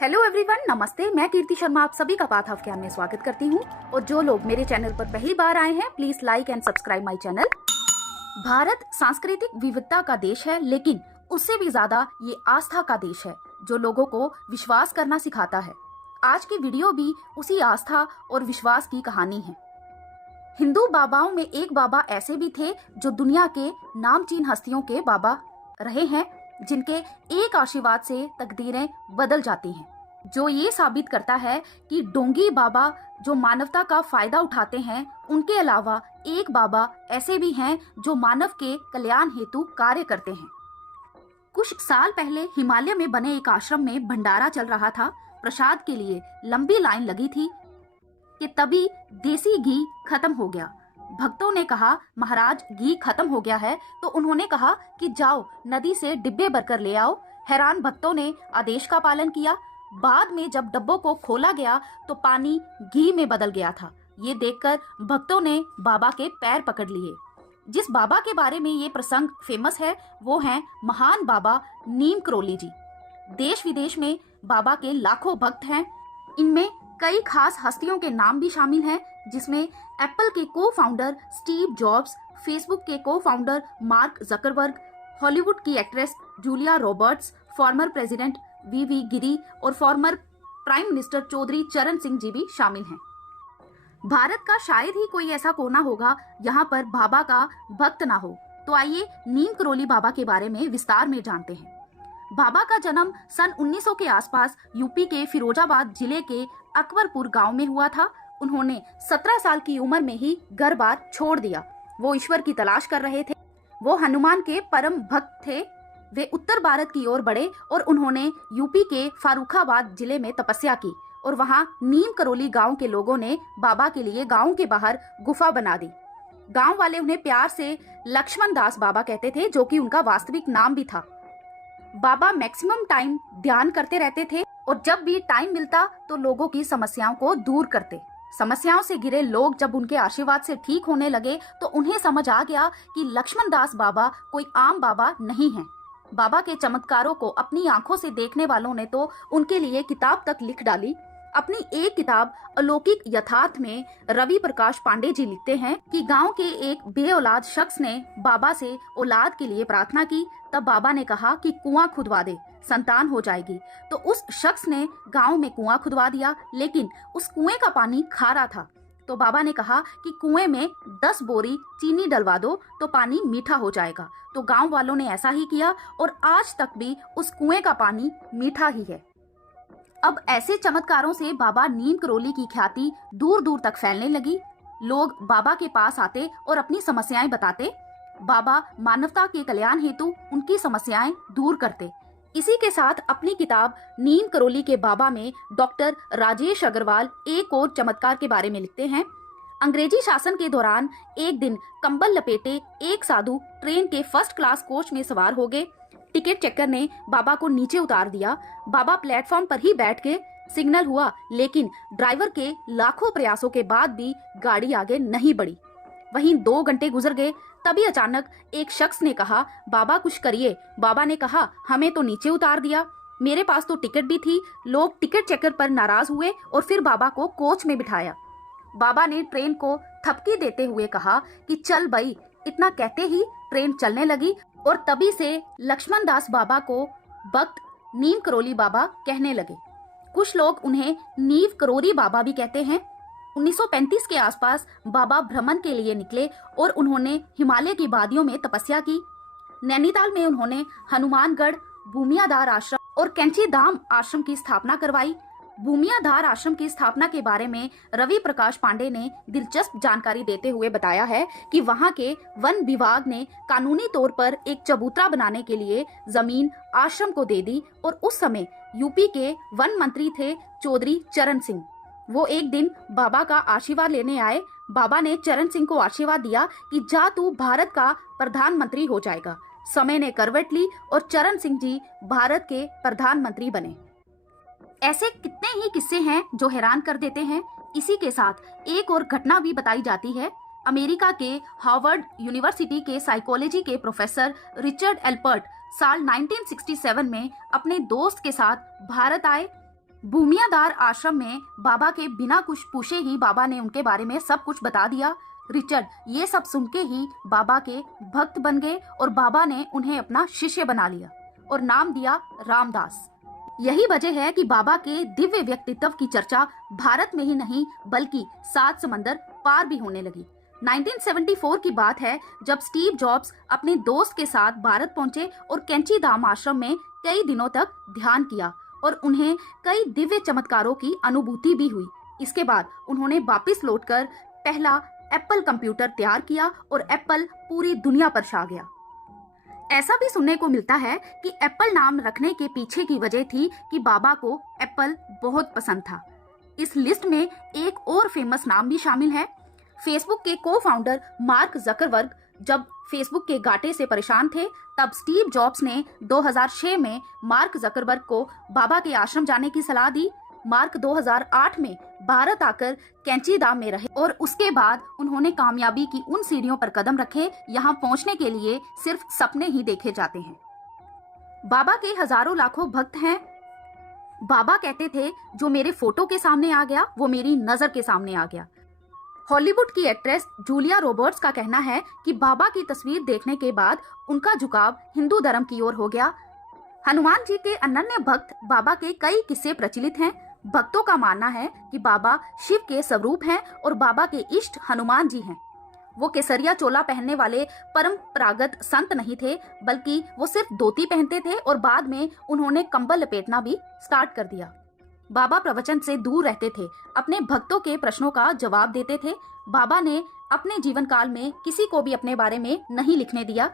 Hello everyone, नमस्ते। मैं कीर्ति शर्मा आप सभी का पाथ ऑफ ज्ञान में स्वागत करती हूँ। और जो लोग मेरे चैनल पर पहली बार आए हैं, please like and subscribe my channel. Bharat सांस्कृतिक विविधता का देश है, लेकिन उससे भी ज्यादा ये आस्था का देश है जो लोगों को विश्वास करना सिखाता है। आज की वीडियो भी उसी आस्था और विश्वास की कहानी है। हिंदू बाबाओं में एक बाबा ऐसे भी थे जो दुनिया के नामचीन हस्तियों के बाबा रहे हैं, जिनके एक आशीर्वाद से तकदीरें बदल जाती हैं, जो ये साबित करता है कि डोंगी बाबा जो मानवता का फायदा उठाते हैं, उनके अलावा एक बाबा ऐसे भी हैं जो मानव के कल्याण हेतु कार्य करते हैं। कुछ साल पहले हिमालय में बने एक आश्रम में भंडारा चल रहा था। प्रसाद के लिए लंबी लाइन लगी थी कि तभी देसी घी खत्म हो गया। भक्तों ने कहा, महाराज घी खत्म हो गया है। तो उन्होंने कहा कि जाओ नदी से डिब्बे भरकर ले आओ। हैरान भक्तों ने आदेश का पालन किया। बाद में जब डब्बों को खोला गया तो पानी घी में बदल गया था। ये देखकर भक्तों ने बाबा के पैर पकड़ लिए। जिस बाबा के बारे में ये प्रसंग फेमस है वो हैं महान बाबा नीम करोली जी। देश विदेश में बाबा के लाखों भक्त हैं। इनमें कई खास हस्तियों के नाम भी शामिल हैं, जिसमें एप्पल के को फाउंडर स्टीव जॉब्स, फेसबुक के को फाउंडर मार्क जकरबर्ग, हॉलीवुड की actress Julia Roberts, former president V Giri और फॉर्मर प्राइम मिनिस्टर चौधरी चरण सिंह जी भी शामिल हैं। भारत का शायद ही कोई ऐसा कोना होगा यहाँ पर बाबा का भक्त ना हो। तो आइए नीम करोली बाबा के बारे में विस्तार में जानते हैं। बाबा का जन्म सन 1900 के आसपास यूपी के फिरोजाबाद जिले के अकबरपुर गांव में हुआ था। उन्होंने 17 साल की उम्र में ही घर बार छोड़ दिया। वो ईश्वर की तलाश कर रहे थे। वो हनुमान के परम भक्त थे। वे उत्तर भारत की ओर बढ़े और उन्होंने यूपी के फारुखाबाद जिले में तपस्या की और वहां नीम करोली गांव के लोगों ने बाबा के लिए गांव के बाहर गुफा बना दी। गांव वाले उन्हें प्यार से लक्ष्मण दास बाबा कहते थे, जो कि उनका वास्तविक नाम भी था। बाबा मैक्सिमम टाइम ध्यान करते रहते थे और जब भी टाइम मिलता तो लोगों की समस्याओं को दूर करते। समस्याओं से घिरे लोग जब उनके आशीर्वाद से ठीक होने लगे तो उन्हें समझ आ गया कि लक्ष्मण दास बाबा कोई आम बाबा नहीं है। बाबा के चमत्कारों को अपनी आंखों से देखने वालों ने तो उनके लिए किताब तक लिख डाली। अपनी एक किताब अलौकिक यथार्थ में रवि प्रकाश पांडे जी लिखते हैं कि गांव के एक बेऔलाद शख्स ने बाबा से औलाद के लिए प्रार्थना की। तब बाबा ने कहा कि कुआं खुदवा दे, संतान हो जाएगी। तो उस शख्स ने गांव में कुआं खुदवा दिया, लेकिन उस कुएं का पानी खारा था। तो बाबा ने कहा कि कुएं में 10 बोरी चीनी डलवा दो तो पानी मीठा हो जाएगा। तो गांव वालों ने ऐसा ही किया और आज तक भी उस कुएं का पानी मीठा ही है। अब ऐसे चमत्कारों से बाबा नीम करोली की ख्याति दूर दूर तक फैलने लगी। लोग बाबा के पास आते और अपनी समस्याएं बताते। बाबा मानवता के कल्याण हेतु उनकी समस्याएं दूर करते। इसी के साथ अपनी किताब नीम करोली के बाबा में डॉक्टर राजेश अग्रवाल एक और चमत्कार के बारे में लिखते हैं। अंग्रेजी शासन के दौरान एक दिन कंबल लपेटे एक साधु ट्रेन के फर्स्ट क्लास कोच में सवार हो गए। टिकट चेकर ने बाबा को नीचे उतार दिया। बाबा प्लेटफॉर्म पर ही बैठ गए। सिग्नल हुआ, लेकिन ड्राइवर के लाखों प्रयासों के बाद भी गाड़ी आगे नहीं बढ़ी। वहीं 2 घंटे गुजर गए। तभी अचानक एक शख्स ने कहा, बाबा कुछ करिए। बाबा ने कहा, हमें तो नीचे उतार दिया, मेरे पास तो टिकट भी थी। लोग टिकट चेकर पर नाराज हुए और फिर बाबा को कोच में बिठाया। बाबा ने ट्रेन को थपकी देते हुए कहा कि चल भाई। इतना कहते ही ट्रेन चलने लगी और तभी से लक्ष्मण दास बाबा को भक्त नीम करोली बाबा कहने लगे। कुछ लोग उन्हें नीव करोरी बाबा भी कहते हैं। 1935 के आसपास बाबा भ्रमण के लिए निकले और उन्होंने हिमालय की वादियों में तपस्या की। नैनीताल में उन्होंने हनुमानगढ़, भूमियाधार आश्रम और कैंची धाम आश्रम की स्थापना करवाई। भूमियाधार आश्रम की स्थापना के बारे में रवि प्रकाश पांडे ने दिलचस्प जानकारी देते हुए बताया है कि वहां के वन विभाग ने कानूनी तौर पर एक चबूतरा बनाने के लिए जमीन आश्रम को दे दी और उस समय यूपी के वन मंत्री थे चौधरी चरण सिंह। वो एक दिन बाबा का आशीर्वाद लेने आए। बाबा ने चरण सिंह को आशीर्वाद दिया कि जा तू भारत का प्रधानमंत्री हो जाएगा। समय ने करवट ली और चरण सिंह जी भारत के प्रधानमंत्री बने। ऐसे कितने ही किस्से हैं जो हैरान कर देते हैं। इसी के साथ एक और घटना भी बताई जाती है। अमेरिका के हार्वर्ड यूनिवर्सिटी के साइकोलॉजी के प्रोफेसर रिचर्ड एल्पर्ट साल 1967 में अपने दोस्त के साथ भारत आए। भूमियादार आश्रम में बाबा के बिना कुछ पूछे ही बाबा ने उनके बारे में सब कुछ बता दिया। रिचर्ड ये सब सुन के ही बाबा के भक्त बन गए और बाबा ने उन्हें अपना शिष्य बना लिया और नाम दिया रामदास। यही वजह है कि बाबा के दिव्य व्यक्तित्व की चर्चा भारत में ही नहीं बल्कि 7 समंदर पार भी होने लगी। 1974 की बात है जब स्टीव जॉब्स अपने दोस्त के साथ भारत पहुंचे और कैंची धाम आश्रम में कई दिनों तक ध्यान किया और उन्हें कई दिव्य चमत्कारों की अनुभूति भी हुई। इसके बाद उन्होंने वापस लौटकर पहला एप्पल कंप्यूटर तैयार किया और एप्पल पूरी दुनिया पर छा गया। ऐसा भी सुनने को मिलता है कि एप्पल नाम रखने के पीछे की वजह थी कि बाबा को एप्पल बहुत पसंद था। इस लिस्ट में एक और फेमस नाम भी शामिल है। फेसबुक के को फाउंडर मार्क जकरबर्ग जब फेसबुक के घाटे से परेशान थे तब स्टीव जॉब्स ने 2006 में मार्क जकरबर्ग को बाबा के आश्रम जाने की सलाह दी। मार्क 2008 में भारत आकर कैंची धाम में रहे और उसके बाद उन्होंने कामयाबी की उन सीढ़ियों पर कदम रखे यहाँ पहुँचने के लिए सिर्फ सपने ही देखे जाते हैं। बाबा के हजारों लाखों भक्त हैं। बाबा कहते थे जो मेरे फोटो के सामने आ गया वो मेरी नजर के सामने आ गया। हॉलीवुड की एक्ट्रेस जूलिया रॉबर्ट्स का कहना है कि बाबा की तस्वीर देखने के बाद उनका झुकाव हिंदू धर्म की ओर हो गया। हनुमान जी के अनन्य भक्त बाबा के कई किस्से प्रचलित हैं। भक्तों का मानना है कि बाबा शिव के स्वरूप हैं और बाबा के इष्ट हनुमान जी हैं। वो केसरिया चोला पहनने वाले परंपरागत संत नहीं थे बल्कि वो सिर्फ धोती पहनते थे और बाद में उन्होंने कंबल लपेटना भी स्टार्ट कर दिया। बाबा प्रवचन से दूर रहते थे, अपने भक्तों के प्रश्नों का जवाब देते थे। बाबा ने अपने जीवन काल में किसी को भी अपने बारे में नहीं लिखने दिया।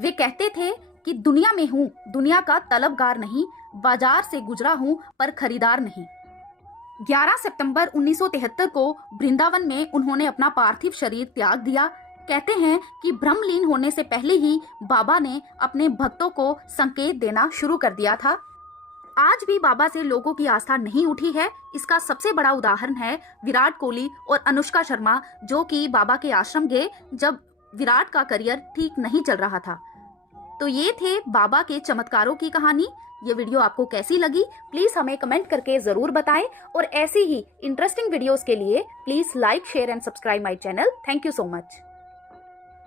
वे कहते थे कि दुनिया में हूँ, दुनिया का तलबगार नहीं, बाजार से गुजरा हूँ पर खरीदार नहीं। 11 सितंबर 1973 को वृंदावन में उन्होंने अपना पार्थिव शरीर त्याग दिया। कहते हैं कि ब्रह्मलीन होने से पहले ही बाबा ने अपने भक्तों को संकेत देना शुरू कर दिया था। आज भी बाबा से लोगों की आस्था नहीं उठी है। इसका सबसे बड़ा उदाहरण है विराट कोहली और अनुष्का शर्मा जो कि बाबा के आश्रम गए जब विराट का करियर ठीक नहीं चल रहा था। तो ये थे बाबा के चमत्कारों की कहानी। ये वीडियो आपको कैसी लगी प्लीज हमें कमेंट करके जरूर बताएं और ऐसी ही इंटरेस्टिंग वीडियोस के लिए please like share and subscribe my channel. Thank you so much.